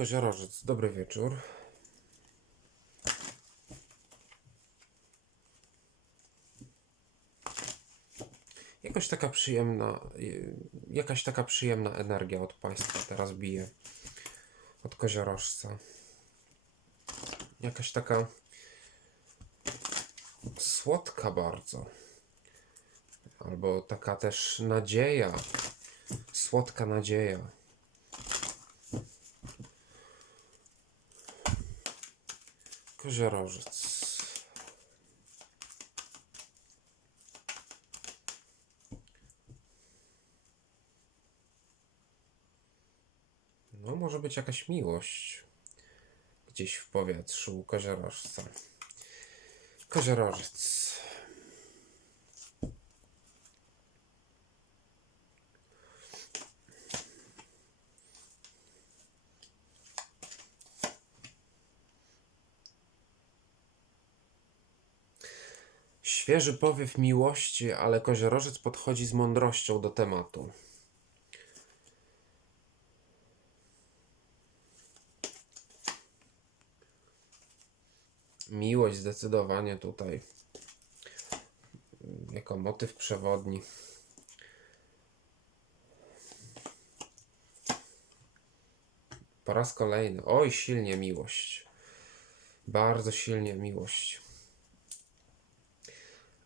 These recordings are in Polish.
Koziorożec, dobry wieczór. Jakoś taka przyjemna, jakaś taka przyjemna energia od Państwa teraz bije. Od koziorożca. Jakaś taka słodka bardzo. Albo taka też nadzieja. Słodka nadzieja. Koziorożec. No, może być jakaś miłość gdzieś w powietrzu u koziorożca. Koziorożec. Świeży powiew miłości, ale koziorożec podchodzi z mądrością do tematu. Miłość zdecydowanie tutaj jako motyw przewodni. Po raz kolejny. Oj, silnie miłość. Bardzo silnie miłość.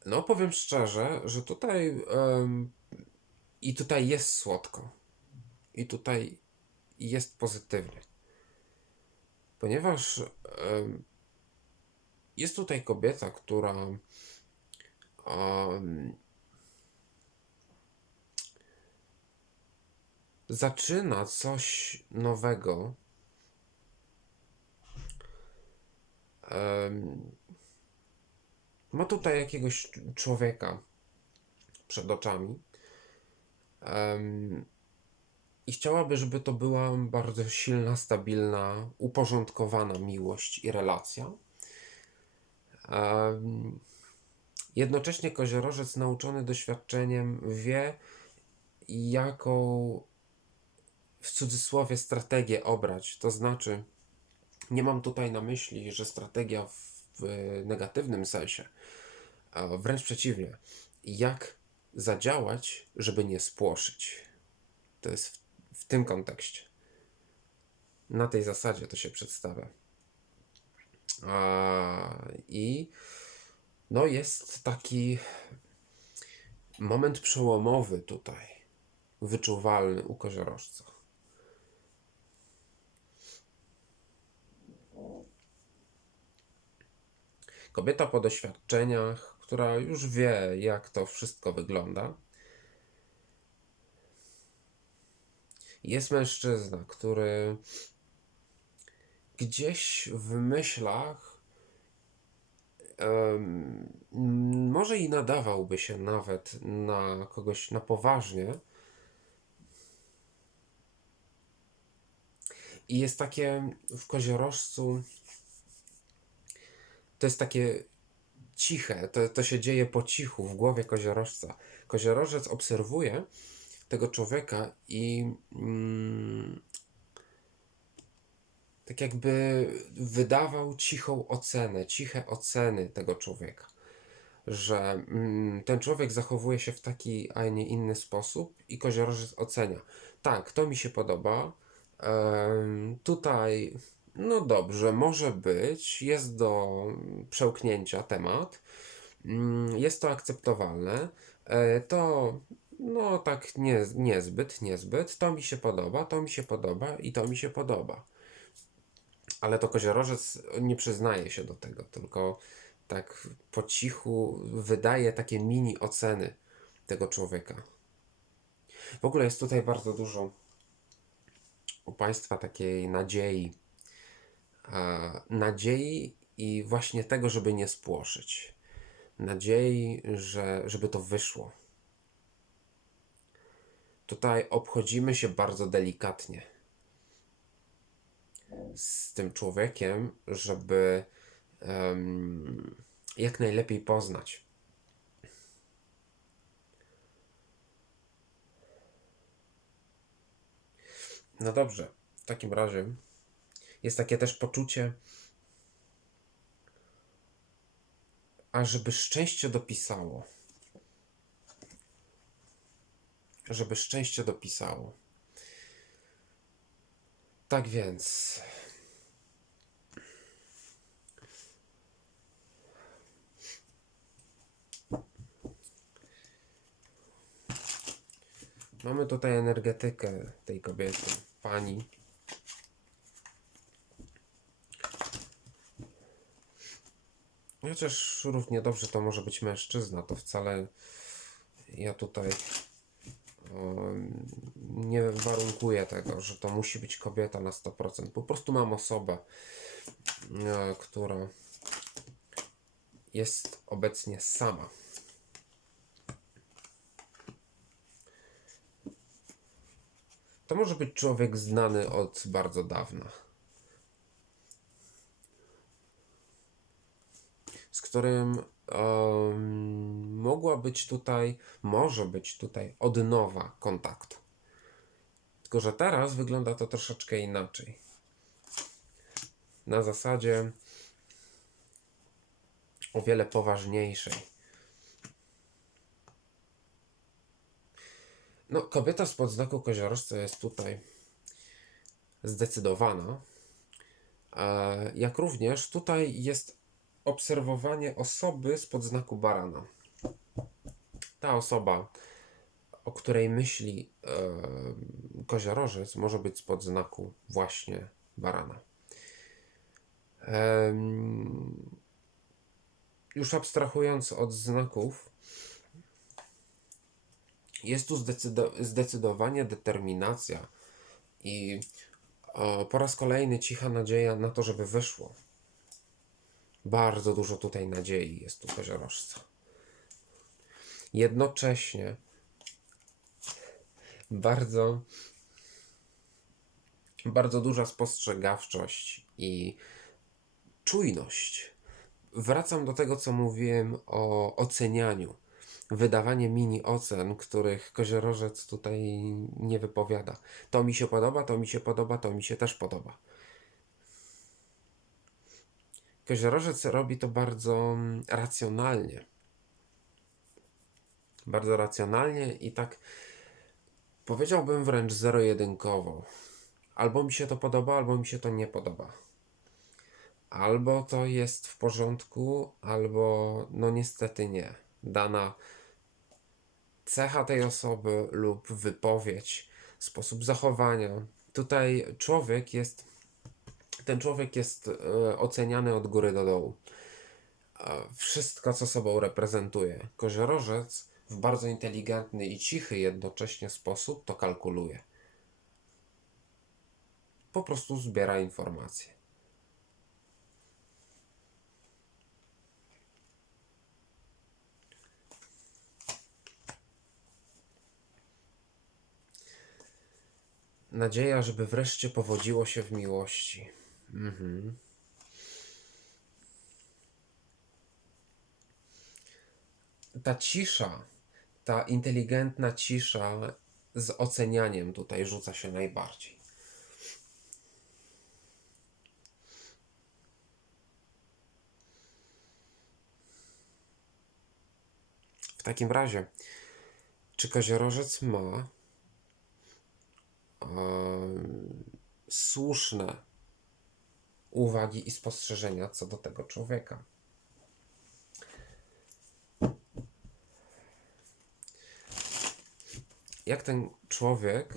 No, powiem szczerze, że tutaj em, i tutaj jest słodko. I tutaj jest pozytywnie. Ponieważ em, jest tutaj kobieta, która em, zaczyna coś nowego. Em, ma tutaj jakiegoś człowieka przed oczami. Em, I chciałaby, żeby to była bardzo silna, stabilna, uporządkowana miłość i relacja. Em, Jednocześnie koziorożec nauczony doświadczeniem wie, jaką w cudzysłowie strategię obrać. To znaczy, nie mam tutaj na myśli, że strategia w, w negatywnym sensie, a wręcz przeciwnie. Jak zadziałać, żeby nie spłoszyć. To jest w, w tym kontekście. Na tej zasadzie to się przedstawia. A, I no jest taki moment przełomowy tutaj, wyczuwalny u koziorożca. Kobieta po doświadczeniach, która już wie, jak to wszystko wygląda. Jest mężczyzna, który gdzieś w myślach może i nadawałby się nawet na kogoś na poważnie. I jest takie w koziorożcu, to jest takie ciche, to, to się dzieje po cichu w głowie koziorożca. Koziorożec obserwuje tego człowieka i mm, tak jakby wydawał cichą ocenę, ciche oceny tego człowieka. Że mm, ten człowiek zachowuje się w taki, a nie inny sposób i koziorożec ocenia. Tak, to mi się podoba. Tutaj, no dobrze, może być, jest do przełknięcia temat. Mm, Jest to akceptowalne. E, To, no tak nie, niezbyt, niezbyt. To mi się podoba, to mi się podoba i to mi się podoba. Ale to koziorożec nie przyznaje się do tego, tylko tak po cichu wydaje takie mini oceny tego człowieka. W ogóle jest tutaj bardzo dużo u Państwa takiej nadziei. A, nadziei i właśnie tego, żeby nie spłoszyć. Nadziei, że, żeby to wyszło. Tutaj obchodzimy się bardzo delikatnie z tym człowiekiem, żeby em, jak najlepiej poznać. No dobrze, w takim razie jest takie też poczucie, a żeby szczęście dopisało. Żeby szczęście dopisało. Tak więc. Mamy tutaj energetykę tej kobiety, pani. Chociaż równie dobrze to może być mężczyzna, to wcale ja tutaj nie warunkuję tego, że to musi być kobieta na 100%. Po prostu mam osobę, e, która jest obecnie sama. To może być człowiek znany od bardzo dawna. Którym em, mogła być tutaj, może być tutaj odnowa kontaktu. Tylko, że teraz wygląda to troszeczkę inaczej. Na zasadzie o wiele poważniejszej. No, kobieta spod znaku koziorożca jest tutaj zdecydowana. E, Jak również tutaj jest obserwowanie osoby spod znaku barana. Ta osoba, o której myśli e, koziorożec, może być spod znaku właśnie barana. Już abstrahując od znaków, jest tu zdecydo- zdecydowanie determinacja i e, po raz kolejny cicha nadzieja na to, żeby wyszło. Bardzo dużo tutaj nadziei jest u koziorożca. Jednocześnie bardzo, bardzo duża spostrzegawczość i czujność. Wracam do tego, co mówiłem o ocenianiu. Wydawanie mini ocen, których koziorożec tutaj nie wypowiada. To mi się podoba, to mi się podoba, to mi się też podoba. Koziorożec robi to bardzo mm, racjonalnie. Bardzo racjonalnie i tak powiedziałbym wręcz zero-jedynkowo. Albo mi się to podoba, albo mi się to nie podoba. Albo to jest w porządku, albo no niestety nie. Dana cecha tej osoby lub wypowiedź, sposób zachowania. Tutaj człowiek jest ten człowiek jest e, oceniany od góry do dołu. Wszystko, co sobą reprezentuje. Koziorożec w bardzo inteligentny i cichy jednocześnie sposób to kalkuluje. Po prostu zbiera informacje. Nadzieja, żeby wreszcie powodziło się w miłości. Mhm. Ta cisza, ta inteligentna cisza z ocenianiem tutaj rzuca się najbardziej. W takim razie, czy koziorożec ma em, słuszne uwagi i spostrzeżenia co do tego człowieka. Jak ten człowiek,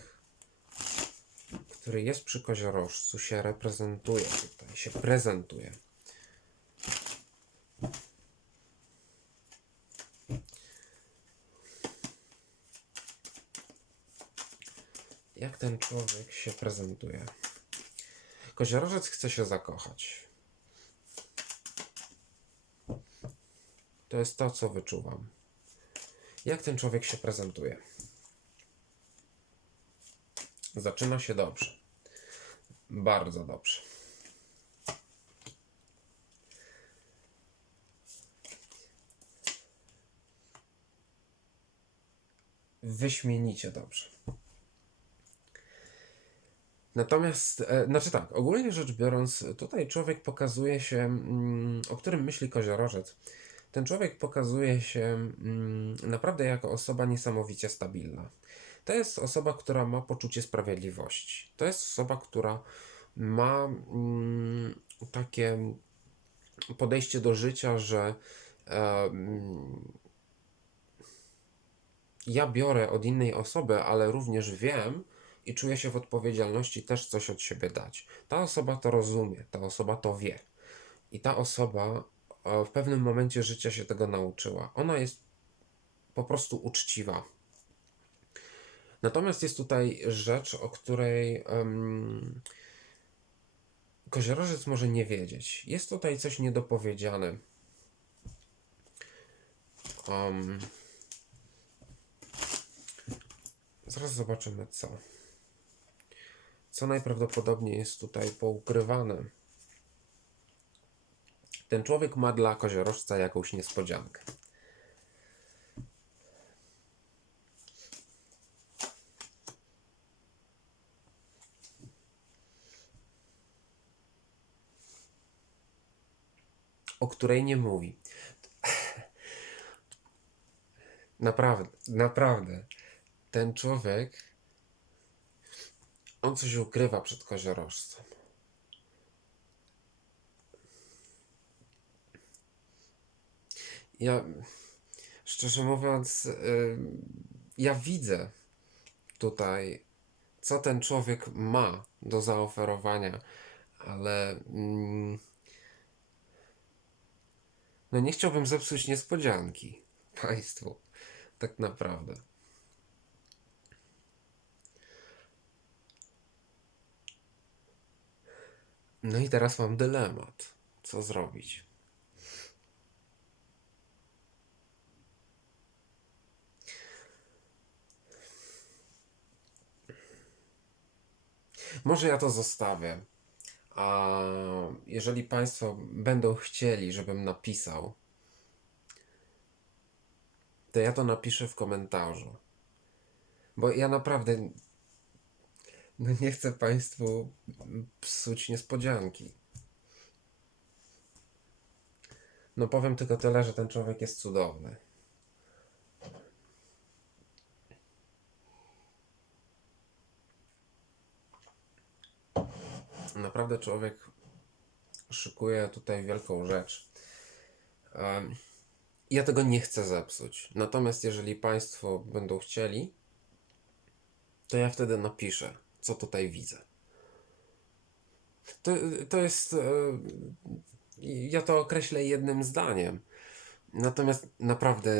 który jest przy koziorożcu, się reprezentuje tutaj, się prezentuje. Jak ten człowiek się prezentuje? Koziorożec chce się zakochać. To jest to, co wyczuwam. Jak ten człowiek się prezentuje? Zaczyna się dobrze. Bardzo dobrze. Wyśmienicie dobrze. Natomiast, e, znaczy tak, ogólnie rzecz biorąc, tutaj człowiek pokazuje się, mm, o którym myśli koziorożec. Ten człowiek pokazuje się mm, naprawdę jako osoba niesamowicie stabilna. To jest osoba, która ma poczucie sprawiedliwości. To jest osoba, która ma mm, takie podejście do życia, że e, ja biorę od innej osoby, ale również wiem i czuję się w odpowiedzialności też coś od siebie dać. Ta osoba to rozumie, ta osoba to wie. I ta osoba e, w pewnym momencie życia się tego nauczyła. Ona jest po prostu uczciwa. Natomiast jest tutaj rzecz, o której um, koziorożec może nie wiedzieć. Jest tutaj coś niedopowiedziane. Um, zaraz zobaczymy co. Co najprawdopodobniej jest tutaj poukrywane. Ten człowiek ma dla koziorożca jakąś niespodziankę. o której nie mówi. Naprawdę, naprawdę. Ten człowiek, on coś ukrywa przed koziorożcem. Ja, szczerze mówiąc, yy, ja widzę tutaj, co ten człowiek ma do zaoferowania, ale. Yy, no nie chciałbym zepsuć niespodzianki Państwu, tak naprawdę. No i teraz mam dylemat. Co zrobić? Może ja to zostawię. A jeżeli Państwo będą chcieli, żebym napisał, to ja to napiszę w komentarzu. Bo ja naprawdę no nie chcę Państwu psuć niespodzianki. No powiem tylko tyle, że ten człowiek jest cudowny. Naprawdę człowiek szykuje tutaj wielką rzecz. Ja tego nie chcę zepsuć. Natomiast jeżeli Państwo będą chcieli, to ja wtedy napiszę, co tutaj widzę. To, to jest. E, ja to określę jednym zdaniem. Natomiast naprawdę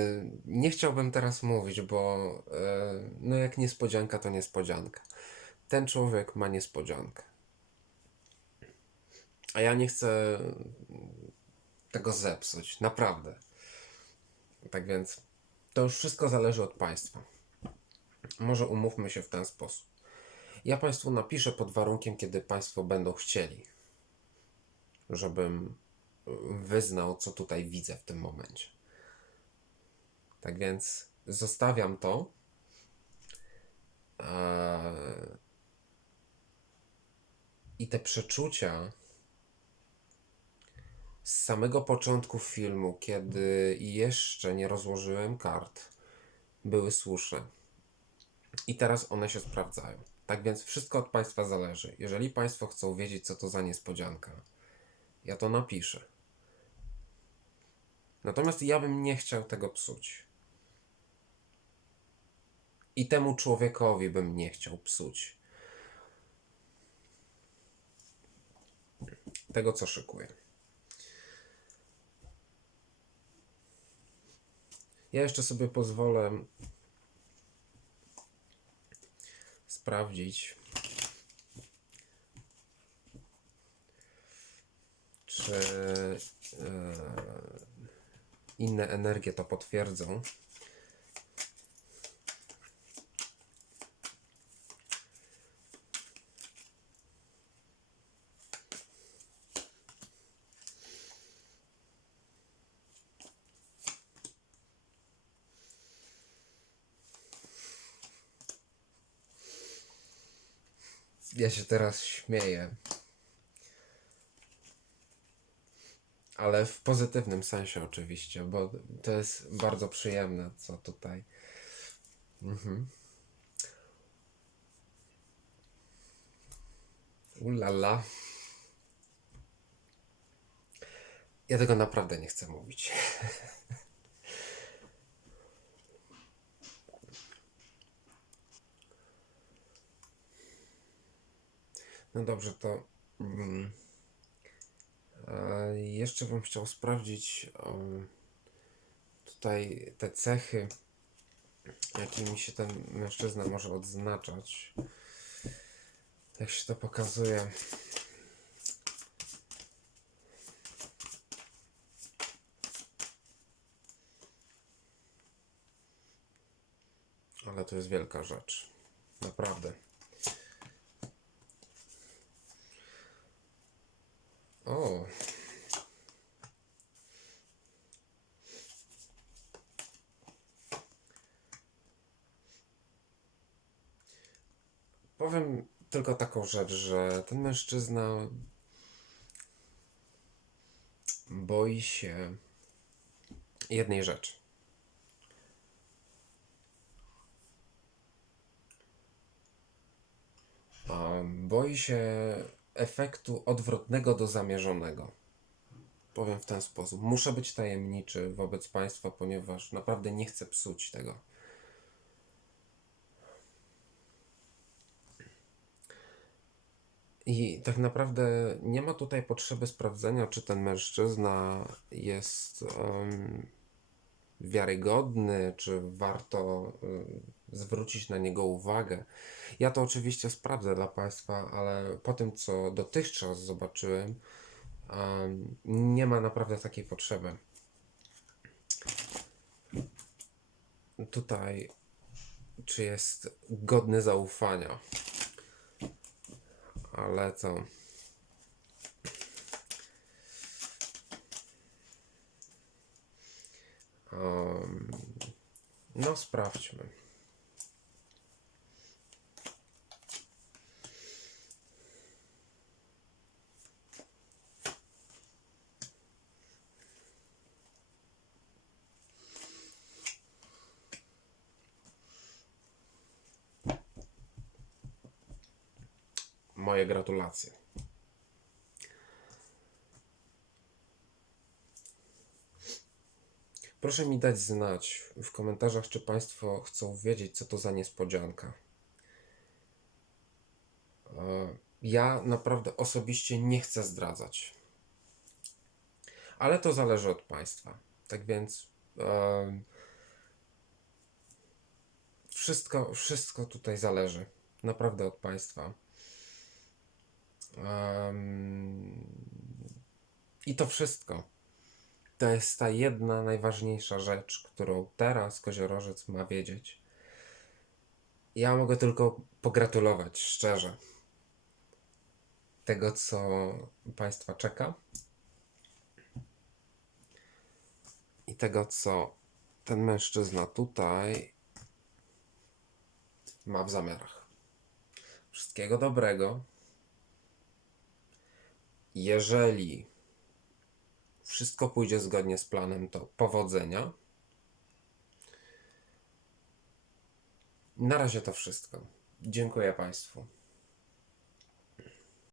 nie chciałbym teraz mówić, bo e, no jak niespodzianka, to niespodzianka. Ten człowiek ma niespodziankę. A ja nie chcę tego zepsuć, naprawdę. Tak więc to już wszystko zależy od Państwa. Może umówmy się w ten sposób. Ja Państwu napiszę pod warunkiem, kiedy Państwo będą chcieli, żebym wyznał, co tutaj widzę w tym momencie. Tak więc zostawiam to. I te przeczucia z samego początku filmu, kiedy jeszcze nie rozłożyłem kart, były słuszne. I teraz one się sprawdzają. Tak więc wszystko od Państwa zależy. Jeżeli Państwo chcą wiedzieć, co to za niespodzianka, ja to napiszę. Natomiast ja bym nie chciał tego psuć. I temu człowiekowi bym nie chciał psuć. Tego, co szykuję. Ja jeszcze sobie pozwolę sprawdzić, czy e, inne energie to potwierdzą. Ja się teraz śmieję. Ale w pozytywnym sensie oczywiście, bo to jest bardzo przyjemne, co tutaj. Mhm. Ulala. Ja tego naprawdę nie chcę mówić. No dobrze, to mm, e, jeszcze bym chciał sprawdzić tutaj te cechy, jakimi się ten mężczyzna może odznaczać. Jak się to pokazuje. Ale to jest wielka rzecz. Naprawdę. O. Powiem tylko taką rzecz, że ten mężczyzna boi się jednej rzeczy. Boi się efektu odwrotnego do zamierzonego. Powiem w ten sposób. Muszę być tajemniczy wobec Państwa, ponieważ naprawdę nie chcę psuć tego. I tak naprawdę nie ma tutaj potrzeby sprawdzenia, czy ten mężczyzna jest em, wiarygodny, czy warto y, zwrócić na niego uwagę. Ja to oczywiście sprawdzę dla Państwa, ale po tym, co dotychczas zobaczyłem, em, nie ma naprawdę takiej potrzeby. Tutaj, czy jest godny zaufania. Ale co? Em, no, sprawdźmy. Gratulacje. Proszę mi dać znać w komentarzach, czy Państwo chcą wiedzieć, co to za niespodzianka. E, Ja naprawdę osobiście nie chcę zdradzać. Ale to zależy od Państwa. Tak więc em, wszystko, wszystko tutaj zależy. Naprawdę od Państwa. Em, I to wszystko. To jest ta jedna najważniejsza rzecz, którą teraz koziorożec ma wiedzieć. Ja mogę tylko pogratulować szczerze tego, co Państwa czeka i tego, co ten mężczyzna tutaj ma w zamiarach. Wszystkiego dobrego. Jeżeli wszystko pójdzie zgodnie z planem, to powodzenia. Na razie to wszystko. Dziękuję Państwu.